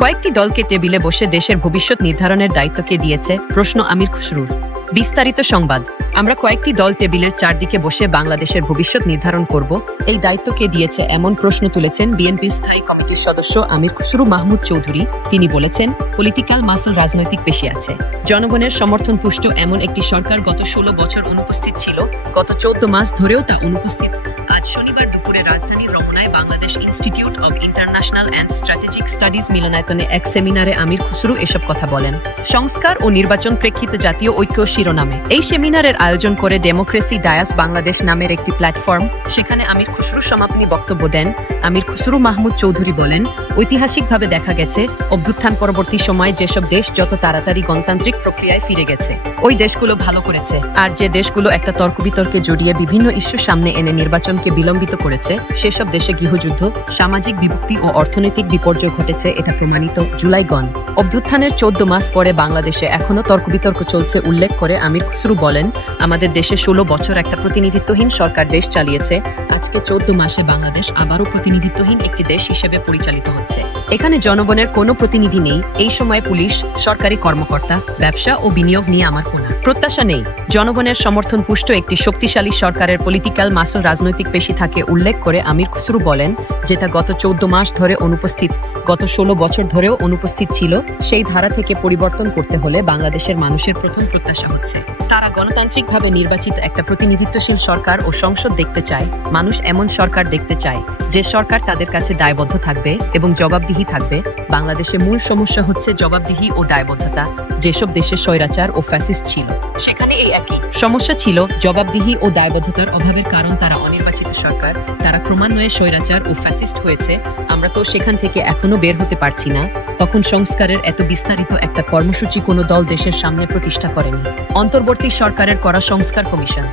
কয়েকটি দলকে টেবিলে বসে দেশের ভবিষ্যৎ নির্ধারণের দায়িত্বকে দিয়েছে প্রশ্ন আমির খুসরুর। বিস্তারিত সংবাদ। আমরা কয়েকটি দল টেবিলের চারদিকে বসে বাংলাদেশের ভবিষ্যৎ নির্ধারণ করব। এই দায়িত্বকে দিয়েছে এমন প্রশ্ন তুলেছেন বিএনপি স্থায়ী কমিটির সদস্য আমির খুসরু মাহমুদ চৌধুরী। তিনি বলেছেন, পলিটিক্যাল মাসল রাজনৈতিক পেশি আছে। জনগণের সমর্থন পুষ্ট এমন একটি সরকার গত ষোলো বছর অনুপস্থিত ছিল। গত চৌদ্দ মাস ধরেও তা অনুপস্থিত। আজ শনিবার দুপুরে রাজধানীর রমনায় Bangladesh institute of international and strategic studies মিলনায়তনে এক সেমিনারে আমির খুসরু এসব কথা বলেন। সংস্কার ও নির্বাচন প্রেক্ষিত জাতীয় ঐক্য শিরোনামে। এই সেমিনারের আয়োজন করে ডেমোক্রেসি ডায়াস বাংলাদেশ নামের একটি প্ল্যাটফর্ম সেখানে আমির খুসরু সমাপনী বক্তব্য দেন। আমির খুসরু মাহমুদ চৌধুরী বলেন ঐতিহাসিকভাবে দেখা গেছে, অভ্যুত্থান পরবর্তী সময়ে যেসব দেশ যত তাড়াতাড়ি গণতান্ত্রিক প্রক্রিয়ায় ফিরে গেছে, ওই দেশগুলো ভালো করেছে। আর যে দেশগুলো একটা তর্ক বিতর্কে জড়িয়ে বিভিন্ন ইস্যু সামনে এনে নির্বাচনকে বিলম্বিত করেছে, সেসব দেশে গৃহযুদ্ধ, সামাজিক বিভক্তি ও অর্থনৈতিক বিপর্যয় ঘটেছে, এটা প্রমাণিত জুলাই গণ অভ্যুত্থানের চোদ্দ মাস পরে বাংলাদেশে এখনও তর্ক বিতর্ক চলছে, উল্লেখ করে আমির খুসরু বলেন, আমাদের দেশে ষোলো বছর একটা প্রতিনিধিত্বহীন সরকার দেশ চালিয়েছে, আজকে চোদ্দ মাসে বাংলাদেশ আবারও প্রতিনিধিত্বহীন একটি দেশ হিসেবে পরিচালিত হচ্ছে। এখানে জনগণের কোনো প্রতিনিধি নেই। এই সময়ে পুলিশ, সরকারি কর্মকর্তা, ব্যবসা ও বিনিয়োগ নিয়ে আমার কোনো প্রত্যাশা নেই। জনগণের সমর্থন পুষ্ট একটি শক্তিশালী সরকারের পলিটিক্যাল মাসল রাজনৈতিক পেশি থাকে উল্লেখ করে আমির খুসরু বলেন যেটা গত চৌদ্দ মাস ধরে অনুপস্থিত, গত ষোলো বছর ধরেও অনুপস্থিত ছিল, সেই ধারা থেকে পরিবর্তন করতে হলে বাংলাদেশের মানুষের প্রথম প্রত্যাশা হচ্ছে। তারা গণতান্ত্রিকভাবে নির্বাচিত একটা প্রতিনিধিত্বশীল সরকার ও সংসদ দেখতে চায়, মানুষ এমন সরকার দেখতে চায়, যে সরকার তাদের কাছে দায়বদ্ধ থাকবে এবং জবাবদিহি থাকবে। বাংলাদেশে মূল সমস্যা হচ্ছে জবাবদিহি ও দায়বদ্ধতা, যেসব দেশে স্বৈরাচার ও ফ্যাসিস্ট ছিল। সেখানে এই একই। সমস্যা ছিল জবাবদিহি ও দায়বদ্ধতার অভাবের কারণ তারা অনির্বাচিত সরকার, তারা ক্রমান্বয়ে স্বৈরাচার ও ফ্যাসিস্ট হয়েছে, আমরা তো সেখান থেকে এখনও বের হতে পারছি না, তখন সংস্কারের এত বিস্তারিত একটা কর্মসূচি কোনো দল দেশের সামনে প্রতিষ্ঠা করেনি। অন্তর্বর্তী সরকারের করা সংস্কার কমিশন।